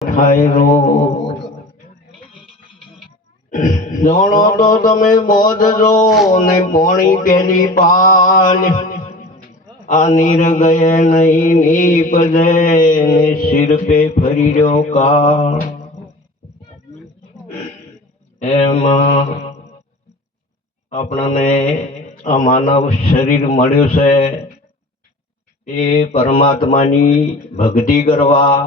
ઠાયરો જાણો તો તમે બોધજો ને પોણી પેલી પાલ આ નીર ગયે નહીં નીપજે ને શિર પે ફરી રહ્યો કાળ એમાં આપણને આ માનવ શરીર મળ્યું છે એ પરમાત્માની ભક્તિ કરવા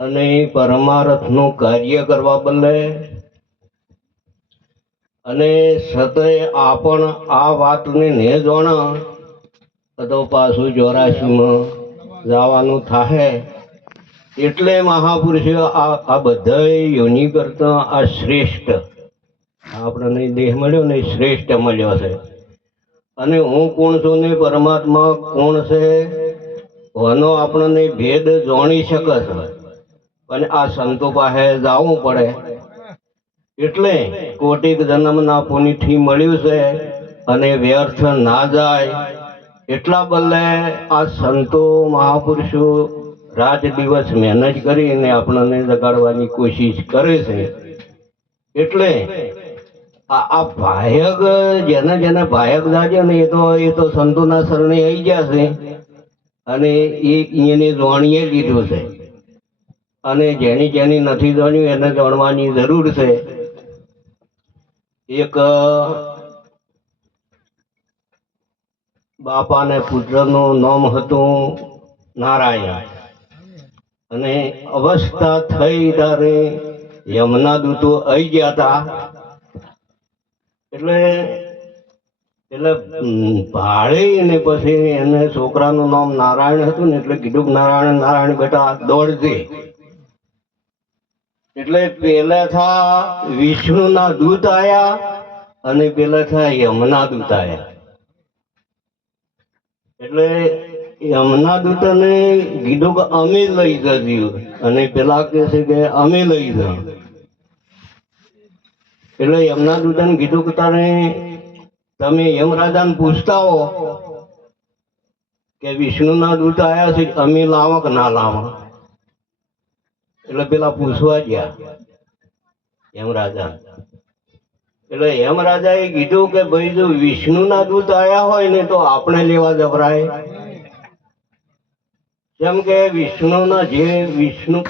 અને પરમાર્થનું કાર્ય કરવા બદલે અને સતય આપણ આ વાતને ને જાણ તો પાછું 84માં જવાનું થાય એટલે મહાપુરુષો આ બધા યોની કરતા આ શ્રેષ્ઠ આપણને દેહ મળ્યો ને શ્રેષ્ઠ મળ્યો છે અને હું કોણ છું ને પરમાત્મા કોણ છે એનો આપણને ભેદ જાણી શકે છે અને આ સંતો પાસે જવું પડે એટલે કોટિક જન્મના પુણ્યથી મળ્યું છે અને વ્યર્થ ના જાય એટલા બદલે આ સંતો મહાપુરુષો રાત દિવસ મહેનત કરીને આપણને જગાડવાની કોશિશ કરે છે એટલે આ ભાયક જેને જેને ભાયક જાગે ને એ તો સંતોના શરણે આવી ગયા છે અને એને જાણીએ લીધું છે અને જેની જેની નથી જાણ્યું એને જાણવાની જરૂર છે એક બાપાને પુત્રનું નામ હતું નારાયણ અને અવસ્થા થઈ ત્યારે યમના દૂતો આવી ગયા હતા એટલે ભાડે ને પછી એને છોકરાનું નામ નારાયણ હતું ને એટલે કીધું નારાયણ નારાયણ બેટા દોડજે એટલે પેલા થા વિષ્ણુના દૂત આયા અને પેલા થા યમના દૂત આયા એટલે યમના દૂતને કીધું કે અમે લઈ જજો અને પેલા કહે છે કે અમે લઈ જાઓ એટલે યમના દૂતને કીધું કે તારે તમે યમરાજાને પૂછતા હો કે વિષ્ણુના દૂત આયા છે અમે લાવો કે ના લાવો એટલે પેલા પૂછવા ગયા યમરાજા એટલે યમરાજાએ કીધું કે ભાઈ જો વિષ્ણુના દૂત આયા હોય ને તો આપણે લેવા જવરાય કેમ કે વિષ્ણુ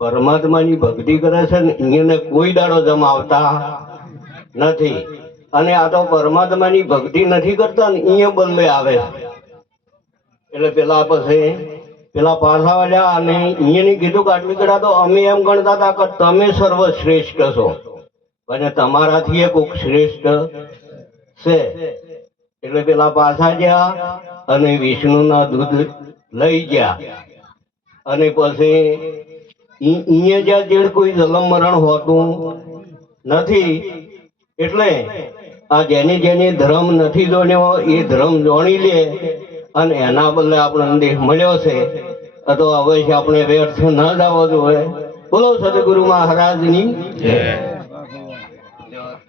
પરમાત્માની ભક્તિ કરે છે ને એને કોઈ દાડો જમાવતા નથી અને આ તો પરમાત્માની ભક્તિ નથી કરતા ને અહીંયા બદલે આવે એટલે પેલા પછી પેલા પાછા વાળ્યા અને અહીંયાની કીધું કે આટલી કડા તો અમે એમ ગણતા હતા કે તમે સર્વશ્રેષ્ઠ છો અને તમારાથી કોક શ્રેષ્ઠ છે એટલે પેલા પાછા ગયા અને વિષ્ણુના દૂધ લઈ ગયા અને પછી અહીંયા જ્યાં જેડ કોઈ જલમ મરણ હોતું નથી એટલે આ જેને જેને ધર્મ નથી જાણ્યો એ ધર્મ જાણી લે અને એના બદલે આપણને દેહ મળ્યો છે તો અવશ્ય આપણે વ્યર્થ ન જવો જોઈએ. બોલો સદગુરુ મહારાજની જય.